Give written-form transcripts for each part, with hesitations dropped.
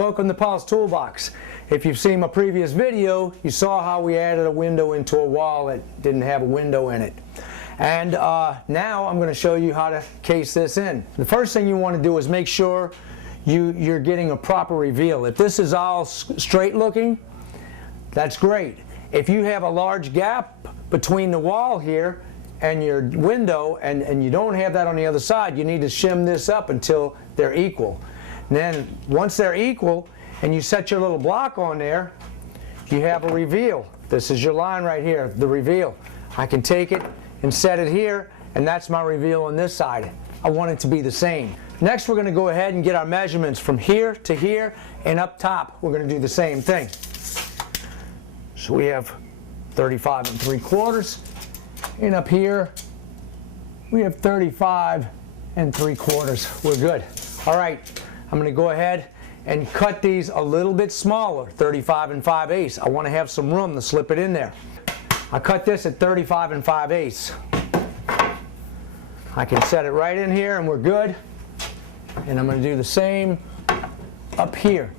Welcome to Paul's Toolbox. If you've seen my previous video, you saw how we added a window into a wall that didn't have a window in it. And now I'm going to show you how to case this in. The first thing you want to do is make sure you're getting a proper reveal. If this is all straight looking, that's great. If you have a large gap between the wall here and your window and you don't have that on the other side, you need to shim this up until they're equal. And then once they're equal and you set your little block on there, you have a reveal. This is your line right here, the reveal. I can take it and set it here, and that's my reveal on this side. I want it to be the same. Next, we're going to go ahead and get our measurements from here to here, and up top we're going to do the same thing. So we have 35 3/4, and up here we have 35 3/4. We're good. All right, I'm going to go ahead and cut these a little bit smaller, 35 5/8. I want to have some room to slip it in there. I cut this at 35 5/8. I can set it right in here and we're good. And I'm going to do the same up here.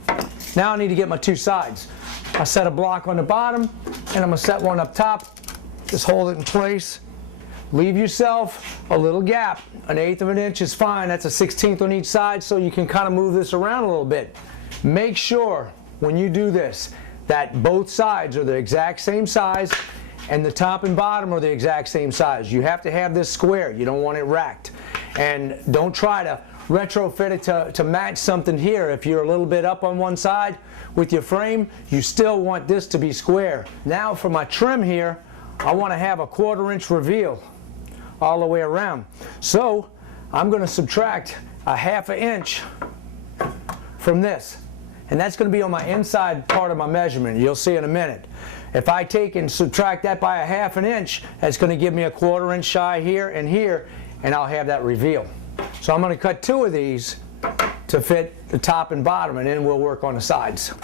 Now I need to get my two sides. I set a block on the bottom and I'm going to set one up top. Just hold it in place. Leave yourself a little gap. 1/8 of an inch is fine. That's a 1/16 on each side, so you can kind of move this around a little bit. Make sure when you do this that both sides are the exact same size and the top and bottom are the exact same size. You have to have this square. You don't want it racked. And don't try to retrofit it to match something here. If you're a little bit up on one side with your frame, you still want this to be square. Now for my trim here, I want to have a 1/4 inch reveal all the way around. So I'm going to subtract a 1/2 inch from this. And that's going to be on my inside part of my measurement. You'll see in a minute. If I take and subtract that by a 1/2 inch, that's going to give me a 1/4 inch shy here, and I'll have that reveal. So I'm going to cut two of these to fit the top and bottom, and then we'll work on the sides.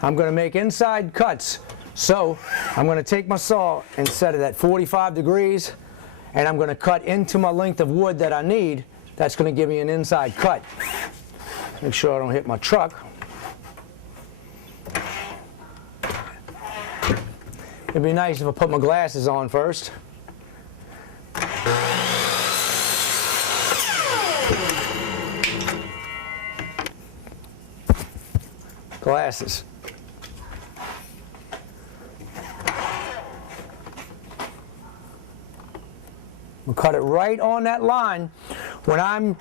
I'm going to make inside cuts. So I'm going to take my saw and set it at 45 degrees, and I'm going to cut into my length of wood that I need. That's going to give me an inside cut. Make sure I don't hit my truck. It'd be nice if I put my glasses on first. Glasses. We'll cut it right on that line. When I'm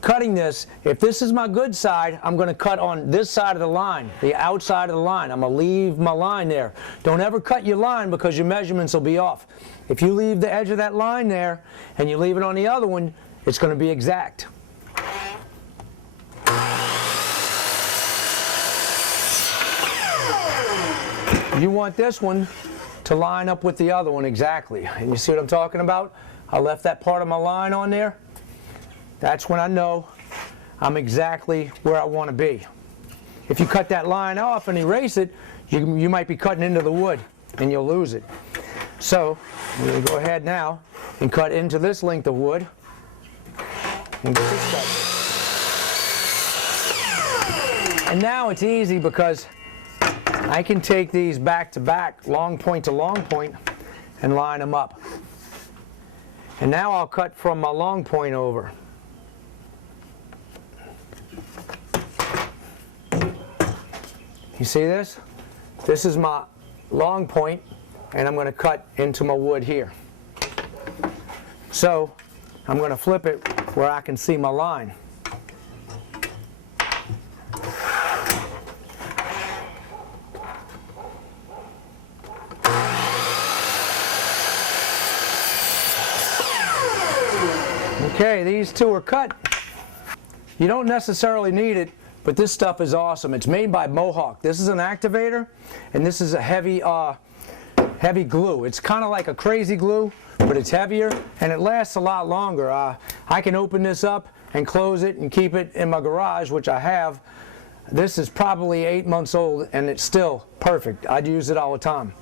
cutting this, if this is my good side, I'm going to cut on this side of the line, the outside of the line. I'm going to leave my line there. Don't ever cut your line because your measurements will be off. If you leave the edge of that line there and you leave it on the other one, it's going to be exact. You want this one to line up with the other one exactly. And you see what I'm talking about? I left that part of my line on there. That's when I know I'm exactly where I want to be. If you cut that line off and erase it, you might be cutting into the wood and you'll lose it. So I'm going to go ahead now and cut into this length of wood and get this cut. And now it's easy because I can take these back to back, long point to long point, and line them up. And now I'll cut from my long point over. You see this? This is my long point, and I'm going to cut into my wood here. So I'm going to flip it where I can see my line. Okay, these two are cut. You don't necessarily need it, but this stuff is awesome. It's made by Mohawk. This is an activator, and this is a heavy glue. It's kind of like a crazy glue, but it's heavier, and it lasts a lot longer. I can open this up and close it and keep it in my garage, which I have. This is probably 8 months old, and it's still perfect. I'd use it all the time.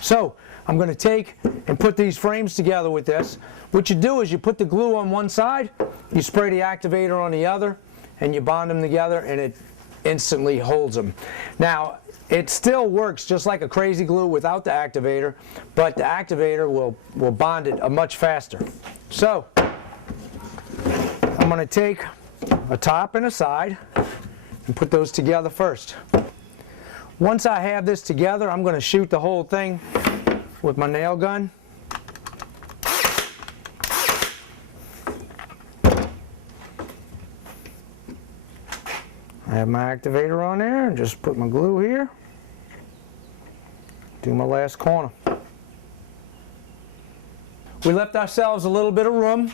So I'm going to take and put these frames together with this. What you do is you put the glue on one side, you spray the activator on the other, and you bond them together, and instantly holds them. Now, it still works just like a crazy glue without the activator, but the activator will bond it much faster. So, I'm going to take a top and a side and put those together first. Once I have this together, I'm going to shoot the whole thing with my nail gun. I have my activator on there and just put my glue here. Do my last corner. We left ourselves a little bit of room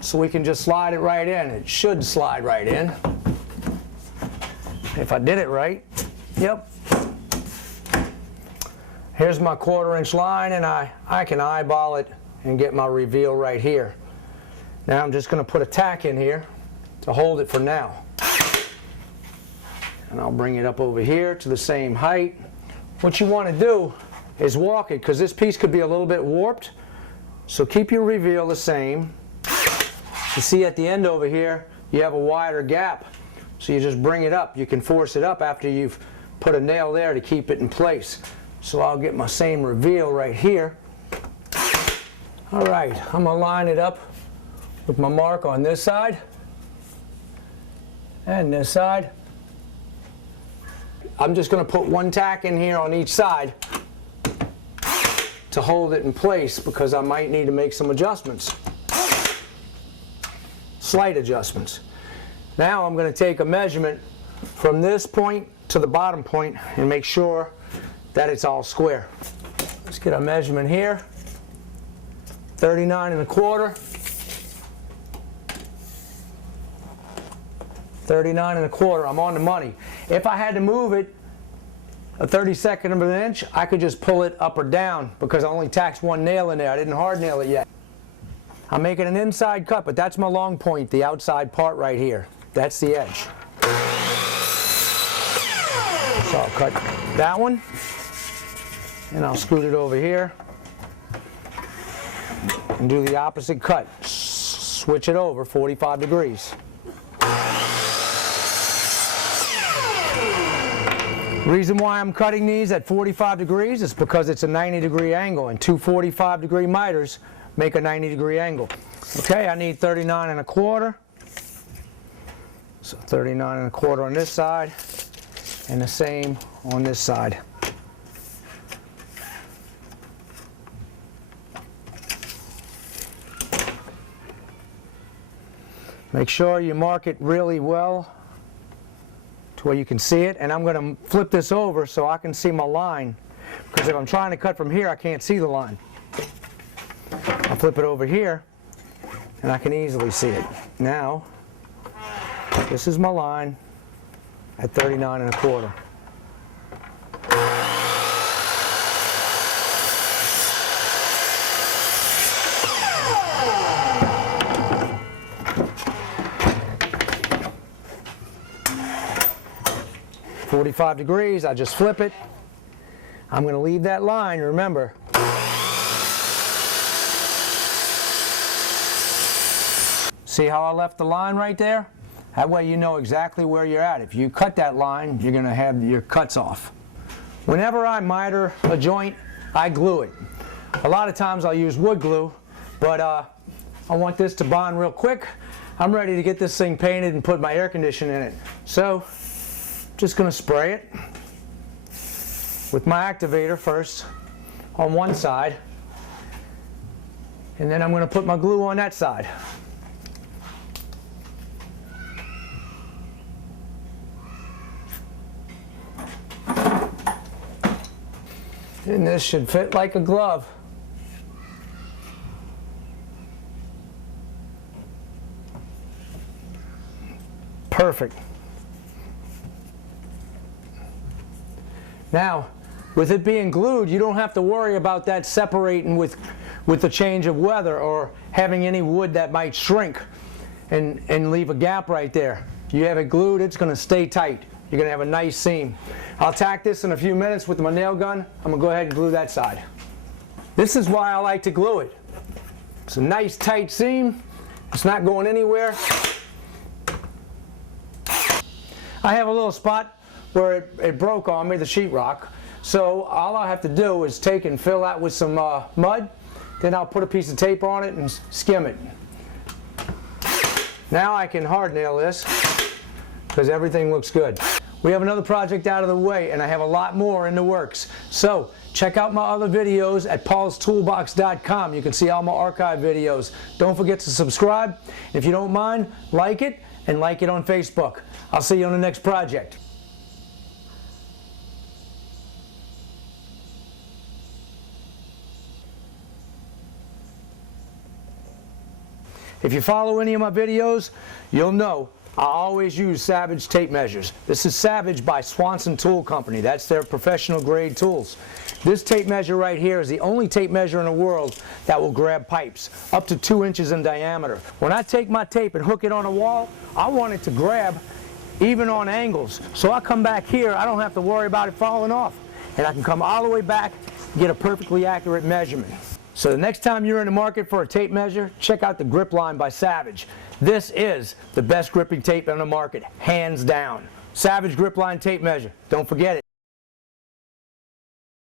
so we can just slide it right in. It should slide right in. If I did it right. Yep. Here's my 1/4 inch line, and I can eyeball it and get my reveal right here. Now I'm just going to put a tack in here to hold it for now. And I'll bring it up over here to the same height. What you want to do is walk it, because this piece could be a little bit warped. So keep your reveal the same. You see at the end over here, you have a wider gap. So you just bring it up. You can force it up after you've put a nail there to keep it in place. So I'll get my same reveal right here. All right, I'm going to line it up with my mark on this side and this side. I'm just going to put one tack in here on each side to hold it in place, because I might need to make some adjustments. Slight adjustments. Now I'm going to take a measurement from this point to the bottom point and make sure that it's all square. Let's get a measurement here. 39 1/4. 39 1/4. I'm on the money. If I had to move it a 32nd of an inch, I could just pull it up or down, because I only tacked one nail in there. I didn't hard nail it yet. I'm making an inside cut, but that's my long point, the outside part right here. That's the edge. So I'll cut that one, and I'll scoot it over here and do the opposite cut. Switch it over 45 degrees. The reason why I'm cutting these at 45 degrees is because it's a 90-degree angle, and two 45-degree miters make a 90-degree angle. Okay, I need 39 1/4. So 39 1/4 on this side, and the same on this side. Make sure you mark it really well to where you can see it, and I'm going to flip this over so I can see my line, because if I'm trying to cut from here, I can't see the line. I'll flip it over here and I can easily see it. Now, this is my line at 39 1/4. .45 degrees, I just flip it. I'm going to leave that line, remember. See how I left the line right there? That way you know exactly where you're at. If you cut that line, you're going to have your cuts off. Whenever I miter a joint, I glue it. A lot of times I'll use wood glue, but I want this to bond real quick. I'm ready to get this thing painted and put my air conditioner in it. So, just going to spray it with my activator first on one side, and then I'm going to put my glue on that side. And this should fit like a glove. Perfect. Now, with it being glued, you don't have to worry about that separating with the change of weather or having any wood that might shrink and leave a gap right there. If you have it glued, it's going to stay tight. You're going to have a nice seam. I'll tack this in a few minutes with my nail gun. I'm going to go ahead and glue that side. This is why I like to glue it. It's a nice tight seam. It's not going anywhere. I have a little spot where it broke on me, the sheetrock. So all I have to do is take and fill that with some mud. Then I'll put a piece of tape on it and skim it. Now I can hard nail this because everything looks good. We have another project out of the way, and I have a lot more in the works. So check out my other videos at paulstoolbox.com. You can see all my archive videos. Don't forget to subscribe. If you don't mind, like it, and like it on Facebook. I'll see you on the next project. If you follow any of my videos, you'll know I always use Savage tape measures. This is Savage by Swanson Tool Company. That's their professional grade tools. This tape measure right here is the only tape measure in the world that will grab pipes up to 2 inches in diameter. When I take my tape and hook it on a wall, I want it to grab even on angles. So I come back here, I don't have to worry about it falling off. And I can come all the way back and get a perfectly accurate measurement. So the next time you're in the market for a tape measure, check out the Grip Line by Savage. This is the best gripping tape on the market, hands down. Savage Grip Line tape measure. Don't forget it.